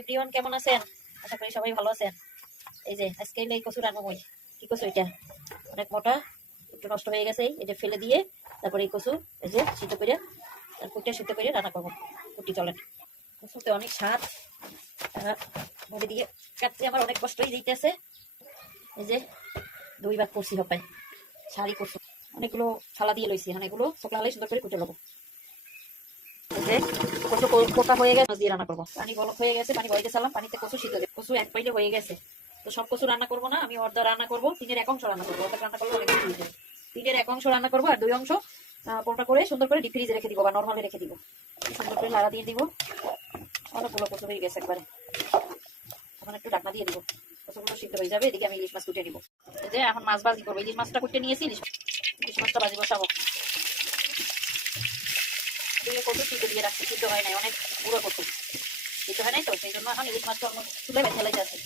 Everyone, কেমন আছেন? আশা করি সবাই ভালো আছেন। এই যে আজকে এই কচু রান্না করি। কি কচু এটা? অনেক মোটা, একটু নষ্ট হয়ে গেছে, এটা ফেলে দিয়ে তারপরে এই কচু এই যে সিদ্ধ করে কুটে সিদ্ধ করে রান্না করবো। কুটি চলেন, কচুতে অনেক স্বাদ। মুড়ি দিয়ে কাটতে আমার অনেক কষ্টই দিতেছে। এই যে 2 ভাগ করছি হপায়, শাড়ি কচু অনেকগুলো থালা দিয়ে লইছি। এখন এগুলো শুকনো হলে সুন্দর করে কুটে নেবো। কচু কোটা হয়ে গেছে, দিয়ে রান্না করবো। পানি বলক হয়ে গেছে, পানি বয়ে গেছিলাম, পানিতে কচু সিদ্ধ দেবো। কচু এক পাইলে হয়ে গেছে, তো সব কচু রান্না করবো না, আমি অর্ধা রান্না করবো, 3-এর 1 অংশ রান্না করবো। অর্ধেক রান্না করলে অনেক বেশি হয়ে যাবে। 3-এর 1 অংশ রান্না করবো, আর 2 অংশ পোটা করে সুন্দর করে ডিপ ফ্রিজে রেখে দিব বা নর্মালে রেখে দিব। সুন্দর করে লাড়া দিয়ে দিব। অনেকগুলো কচু হয়ে গেছে একবারে। এখন একটু ঢাকনা দিয়ে দিব, কচুগুলো সিদ্ধ হয়ে যাবে। এদিকে আমি ইলিশ মাছ কুটে নিব। এই যে এখন মাছ ভাজি করবো। ইলিশ মাছটা কুটে নিয়েছি, ইলিশ মাছটা ভাজি বসাবো। কচু সিদ্ধ দিয়ে রাখছি, সিদ্ধ হয় নাই, অনেক পুরো কচু সিদ্ধ হয় নাই, তো সেই জন্য এখন ইলিশ মাছটা তুলে ফেলে যাচ্ছে।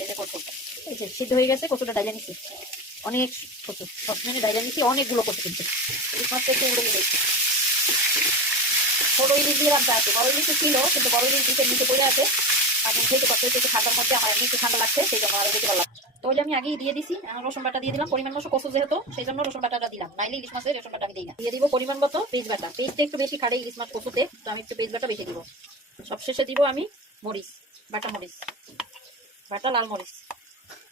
এই যে কচু এই যে সিদ্ধ হয়ে গেছে, কচুটা ডাইলা নিচ্ছি। অনেক কচু সবসময় ডাইলা নিচ্ছি, অনেকগুলো কচু কিন্তু ইলিশ মাছটা একটু উড়ে গেছে। ছোট ইলিশ দিয়ে রাখতে আছে, বড় ইলিশ ছিল কিন্তু বড় ইলিশ দিকে নিচে পড়ে আছে। আগুন থেকে কত একটু ঠান্ডার মধ্যে আমার একটু ঠান্ডা লাগছে, সেই জন্য আরো দিতে পারলাম। তো আমি আগেই দিয়ে দিছি, রসুন বাটা দিয়ে দিলাম পরিমাণ মতো। কচু যেহেতু সেই জন্য রসুন বাটাটা দিলাম, নাইলে ইলিশ মাছের রসুন বাটা আমি দিই না। দিয়ে দিব পরিমাণ মতো পেঁয়াজ বাটা। পেঁয়াজটা একটু বেশি খাড়ে ইলিশ মাছ কচুতে, তো আমি একটু পেঁয়াজ বাটা বেশি দিব। সবশেষে দিব আমি মরিচ বাটা, মরিচ বাটা, লাল মরিচ।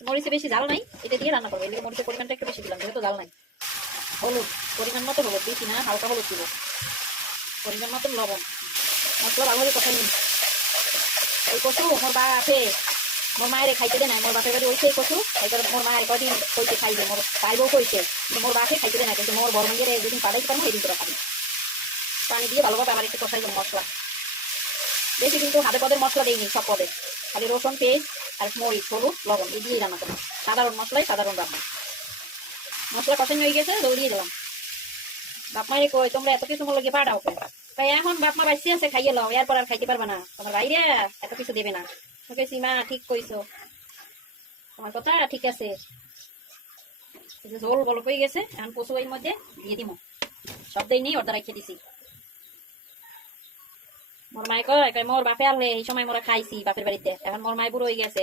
মরিচে বেশি জাল নাই, এটা দিয়ে রান্না করবো। এদিকে মরিচের পরিমাণটা একটু বেশি দিলাম, যেহেতু জাল নাই। হলুদ পরিমাণ মতো, হলুদ বেশি না, হালকা হলুদ দিব। পরিমাণ মতো লবণ। মশলা ভালোভাবে কষাই নিই। এই কচু মোর বা আছে, মোর মায়ের খাইতে দেয় না। মোর বাপের বাড়ি ওইছে কচু, মোর মায়ের কদিন কইতে খাইবে, মোর পাইবও কইছে, মোর বাপে খাইতে দেয় না। কিন্তু মোর বড় মেয়ের যেদিন পাঠাইতে পারবো সেদিন করে খাবি। পানি দিয়ে ভালোভাবে আমার একটু কষাই দেবো। মশলা বেশি কিন্তু হাতে পদের মশলা দিইনি, সব পদে খালি রসুন, পেঁয়াজ আর মরিচ, হলুদ, লবণ এই দিয়েই রান্না করবো। সাধারণ মশলাই সাধারণ রান্না। মশলা কষানো হয়ে গেছে, দৌড়িয়ে দিলাম। বাপ মায়ের কই তোমরা এত কিছু মূল্য গিয়ে পাঠাও, তাই এখন বাপ মা বাইসে আছে, খাইয়ে লও, এরপর আর খাইতে পারবে না। তোমার বাইরে এত কিছু দেবে না। তোকে সীমা ঠিক কইছো, তোমার কথা ঠিক আছে। ঝোল গল্প হয়ে গেছে, এখন কচু এর মধ্যে দিয়ে দিব। সব দেই নেই, অর্ধা রেখে দিছি। মোর মায় কয় মোর বাপে আনলে এই সময় মোরা খাইছি বাপের বাড়িতে। এখন মোর মায় বুড়ো হয়ে গেছে,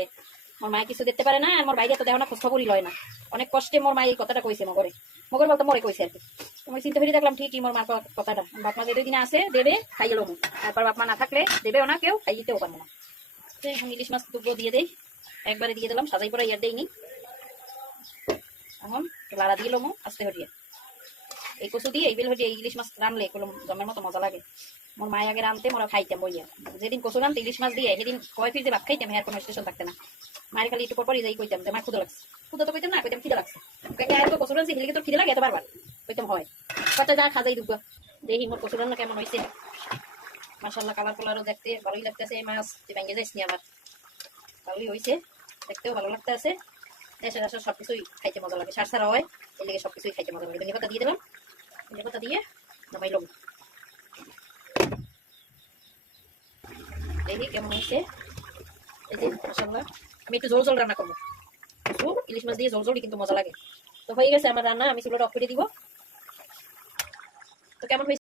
মোর মায় কিছু দেখতে পারে না, আর মোর বাইরে তো দেখো না, খোঁজ খবরই লয় না। অনেক কষ্টে মোর মায় এই কথাটা কইছে মগরে, মগর বলতে মরে কইছে আর কি। তুমি চিন্তা করে দেখলাম ঠিকই মোর মার কথাটা। বাপ মা যেদিন আসে দেবে, খাইয়ে লোক, তারপর বাপ মা না থাকলে দেবেও না, কেউ খাই দিতেও পারবো না। এখন ইলিশ মাছ টুকরো দিয়ে দেই, একবারে দিয়ে দিলাম, সাজাই পরে ইয়ার দেয়নি। এখন লাড়া দিয়ে লোমো আস্তে হটিয়ে। এই কচু দিয়ে এই বেল হটিয়ে ইলিশ মাছ রানলে এগুলো জমের মতো মজা লাগে। মোর মায়ের আগে রানতে মোরা খাইতাম বইয়া। যেদিন কচু রানতে ইলিশ মাছ দিয়ে সেদিন কয় ফির যে ভাত খাইতাম, এর কোনো স্টেশন থাকতে না। মায়ের খালি একটু পরপরই যাই কইতাম যে মা ক্ষুদা লাগছে। ক্ষুদা তো কইতাম না, কইতাম খিদে লাগছে। এত কচু রানছি হিলিকে তো খিদে লাগে এত বারবার, কইতাম হয় কথা যা খাজাই দুগা। দেখি মোর কচু রান্না কেমন হয়েছে। মাশাআল্লাহ, কালার কালারও দেখতে ভালোই লাগতেছে। এই মাছ যে ভেঙে যাইস নি আমার, ভালোই হয়েছে, দেখতেও ভালো লাগতেছে। দেশের আসা সবকিছুই খাইতে মজা লাগে, সার সারা হয়, এই লেগে সবকিছুই খাইতে মজা লাগে। ধনে পাতা দিয়ে দিলাম, ধনে পাতা দিয়ে নামাই লব। দেখি কেমন হয়েছে। এই যে মাশাআল্লাহ, আমি একটু জোল জোল রান্না করবো। ইলিশ মাছ দিয়ে জোল জোলই কিন্তু মজা লাগে। তো হয়ে গেছে আমার রান্না, আমি চুলাটা অফ করে দিব। তো কেমন হয়েছে?